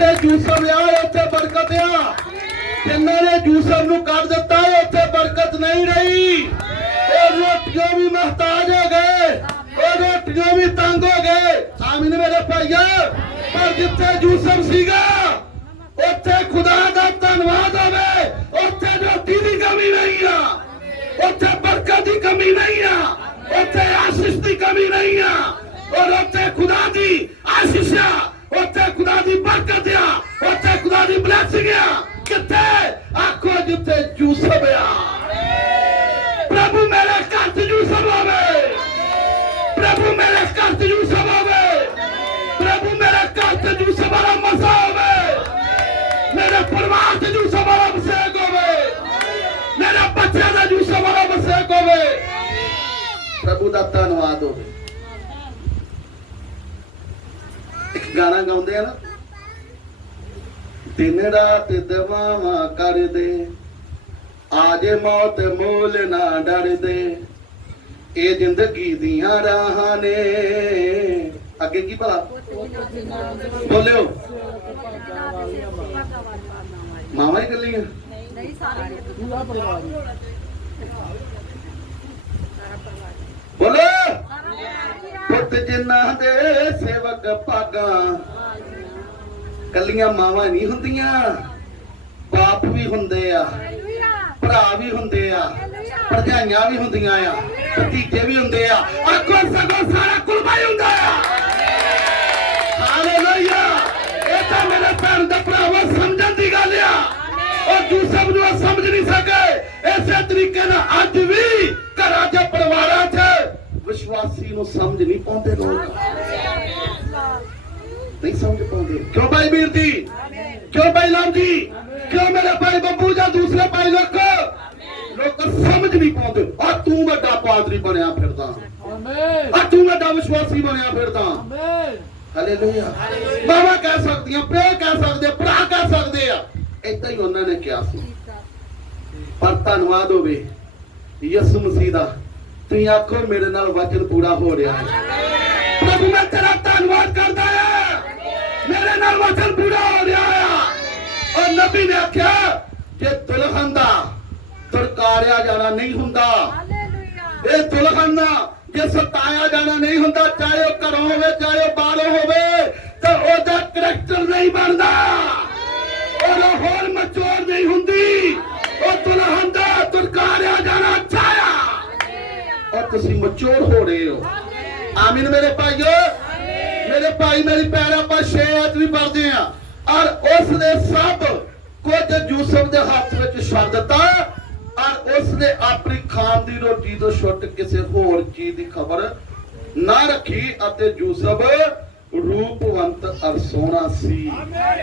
ਜਿੱਥੇ ਯੂਸਫ ਆ ਉੱਥੇ ਬਰਕਤ ਆ। ਜਿਨ੍ਹਾਂ ਨੇ ਯੂਸਫ ਨੂੰ ਕੱਢ ਦਿੱਤਾ ਉੱਥੇ ਬਰਕਤ ਨਹੀਂ ਰਹੀ। ਉਹ ਰੋਟੀਆਂ ਵੀ ਮਹਤਾਜ ਹੋ ਗਏ। ਉਹ ਰੋਟੀਆਂ ਵੀ ਤੰਗ ਹੋ ਗਏ। ਆਮੀਨ ਮੇਰੇ ਭਾਈਆ ਪਰ ਜਿੱਥੇ ਯੂਸਫ ਸੀਗਾ, ਉੱਥੇ ਖੁਦਾ ਦਾ ਧੰਨਵਾਦ ਹੋਵੇ। ਉੱਥੇ ਰੋਟੀ ਦੀ ਕਮੀ ਨਹੀਂ ਆ। ਉੱਥੇ ਬਰਕਤ ਦੀ ਕਮੀ ਨਹੀਂ ਆ ਉੱਥੇ ਆਸ਼ੀਸ਼ ਦੀ ਕਮੀ ਨਹੀਂ ਆ ਔਰ ਉੱਥੇ ਖੁਦਾ ਦੀ ਆਸ਼ੀਸ਼ ਆ ਉੱਥੇ ਖੁਦਾ ਦੀ ਬਰਕਤ ਆ ਉੱਥੇ ਖੁਦਾ ਦੀ ਬਲੇਸਿੰਗ ਆ ਕਿੱਥੇ ਆਖੋ ਜਿੱਥੇ ਯੂਸਫ ਪ੍ਰਭੂ ਮੇਰੇ ਘਰ ਚ ਯੂਸਫ ਪ੍ਰਭੂ ਮੇਰੇ ਘਰ ਚ ਯੂਸਫ ਪ੍ਰਭੂ ਮੇਰੇ ਘਰ ਚ ਯੂਸਫ ਮਸਾ ਹੋਵੇ। ਮੇਰੇ ਪਰਿਵਾਰ ਚ ਯੂਸਫ ਵਾਲਾ ਹੋਵੇ। ਮੇਰੇ ਬੱਚਿਆਂ ਦਾ ਯੂਸਫ ਵਾਲਾ ਵਸੇਕ ਹੋਵੇ। ਪ੍ਰਭੂ ਦਾ ਧੰਨਵਾਦ ਹੋਵੇ। ਇੱਕ ਗਾਣਾ ਗਾਉਂਦੇ ਆ ਨਾ। ਦਿਨ ਰਾਤ ਦਵਾਵਾਂ ਕਰਦੇ। ਆਜੇ ਮੌਤ ਮੋਲ ਨਾ ਡਰਦੇ। ਇਹ ਜ਼ਿੰਦਗੀ ਦੀਆਂ ਰਾਹਾਂ ਨੇ। ਅੱਗੇ ਕੀ ਭਲਾ? ਬੋਲਿਓ। ਮਾਵਾਂ ਹੀ ਗੱਲੀਆਂ ਨਹੀਂ ਸਾਰੇ ਪੂਰਾ ਪਰਿਵਾਰ ਬੋਲੋ। ਪੁੱਤ ਜਿਨ੍ਹਾਂ ਦੇ ਸੇਵਕ ਭਾਗਾਂ ਕੱਲੀਆਂ ਮਾਵਾਂ ਨਹੀਂ ਹੁੰਦੀਆਂ, ਬਾਪ ਵੀ ਹੁੰਦੇ ਆ। ਭਰਾ ਵੀ ਹੁੰਦੇ ਆ ਭਰਜਾਈਆਂ ਵੀ ਹੁੰਦੀਆਂ ਆ ਭਤੀਜੇ ਵੀ ਹੁੰਦੇ ਆ ਆਖੋ ਸਗੋਂ ਸਾਰਾ ਕੁਲਬਾ ਹੀ ਹੁੰਦਾ ਆ। ਹਾਲੇਲੂਇਆ। ਇਹ ਤਾਂ ਮੇਰੇ ਭੈਣ ਦਾ ਭਰਾਵਾ ਸਮਝਣ ਦੀ ਗੱਲ ਆ। ਉਹ ਯੂਸਫ ਨੂੰ ਸਮਝ ਨਹੀਂ ਸਕੇ। ਇਸੇ ਤਰੀਕੇ ਨਾਲ ਅੱਜ ਵੀ ਘਰਾਂ 'ਚ ਪਰਿਵਾਰਾਂ 'ਚ ਵਿਸ਼ਵਾਸੀ ਨੂੰ ਸਮਝ ਨਹੀਂ ਪਾਉਂਦੇ ਲੋਕ। ਨਹੀਂ ਸਮਝ ਪਾਉਂਦੇ। ਕਿਉਂ ਭਾਈ ਵੀਰ ਜੀ? ਕਿਉਂ ਲਾਲ ਜੀ? ਕਿਉਂ ਮੇਰੇ ਭਾਈ ਬੱਬੂ ਜਾਂ ਦੂਸਰੇ ਭਾਈ ਲੋਕ? ਲੋਕ ਸਮਝ ਨਹੀਂ ਪਾਉਂਦੇ। ਆ ਤੂੰ ਵੱਡਾ ਪਾਦਰੀ ਬਣਿਆ ਫਿਰਦਾ। ਆਮੇਨ। ਆ ਤੂੰ ਵੱਡਾ ਵਿਸ਼ਵਾਸੀ ਬਣਿਆ ਫਿਰਦਾ। ਆਮੇਨ। ਹਾਲੇਲੂਇਆ। ਬਾਬਾ ਕਹਿ ਸਕਦੀਆਂ ਪਿਓ ਕਹਿ ਸਕਦੇ ਆ, ਭਰਾ ਕਹਿ ਸਕਦੇ ਆ। ਏਦਾਂ ਹੀ ਉਹਨਾਂ ਨੇ ਕਿਹਾ ਸੀ। ਪਰ ਧੰਨਵਾਦ ਹੋਵੇ ਯਿਸੂ ਮਸੀਹ ਦਾ। ਤੁਸੀਂ ਆਖੋ ਮੇਰੇ ਨਾਲ ਵਚਨ ਪੂਰਾ ਹੋ ਰਿਹਾ ਹੈ। ਪ੍ਰਭੂ ਮੈਂ ਤੇਰਾ ਧੰਨਵਾਦ ਕਰਦਾ ਆ ਮੇਰੇ ਨਾਲ ਵਚਨ ਪੂਰਾ ਹੋ ਆ ਨਬੀ ਨੇ ਆਖਿਆ ਕਿ ਦੁਲਹਨ ਦਾ ਤੁਰਕਾਰਿਆ ਜਾਣਾ ਨਹੀਂ ਹੁੰਦਾ। ਇਹ ਦੁਲਹਨ ਦਾ ਜੇ ਸਤਾਇਆ ਜਾਣਾ ਨਹੀਂ ਹੁੰਦਾ ਚਾਹੇ ਉਹ ਘਰੋਂ ਹੋਵੇ ਚਾਹੇ ਬਾਹਰੋਂ ਹੋਵੇ ਤਾਂ ਉਹਦਾ ਕਰੈਕਟਰ ਨਹੀਂ ਬਣਦਾ। ਉਹ ਹੋਰ ਮਚੋਰ ਨਹੀਂ ਹੁੰਦੀ। ਉਹ ਦੁਲਹਨ ਦਾ ਤੁਰਕਾਰਿਆ ਜਾਣਾ ਚਾਹਿਆ ਔਰ ਤੁਸੀਂ ਮਚੋਰ ਹੋ ਰਹੇ ਹੋ। ਆਮੀਨ ਮੇਰੇ ਭਾਈਓ। ਮੇਰੇ ਭਾਈ ਮੇਰੀ ਭੈਣ ਆਪਾਂ ਅੱਜ ਵੀ ਪੜਦੇ ਆ ਔਰ ਉਸ ਨੇ ਸਭ ਕੁਝ ਯੂਸਫ ਦੇ ਹੱਥ ਵਿੱਚ ਛੱਡ ਦਿੱਤਾ ਔਰ ਉਸ ਨੇ ਆਪਣੀ ਖਾਣ ਦੀ ਰੋਟੀ ਤੋਂ ਛੁੱਟ ਕਿਸੇ ਹੋਰ ਚੀਜ਼ ਦੀ ਖਬਰ ਨਾ ਰੱਖੀ ਅਤੇ ਯੂਸਫ ਰੂਪਵੰਤ ਅਰ ਸੋਹਣਾ ਸੀ।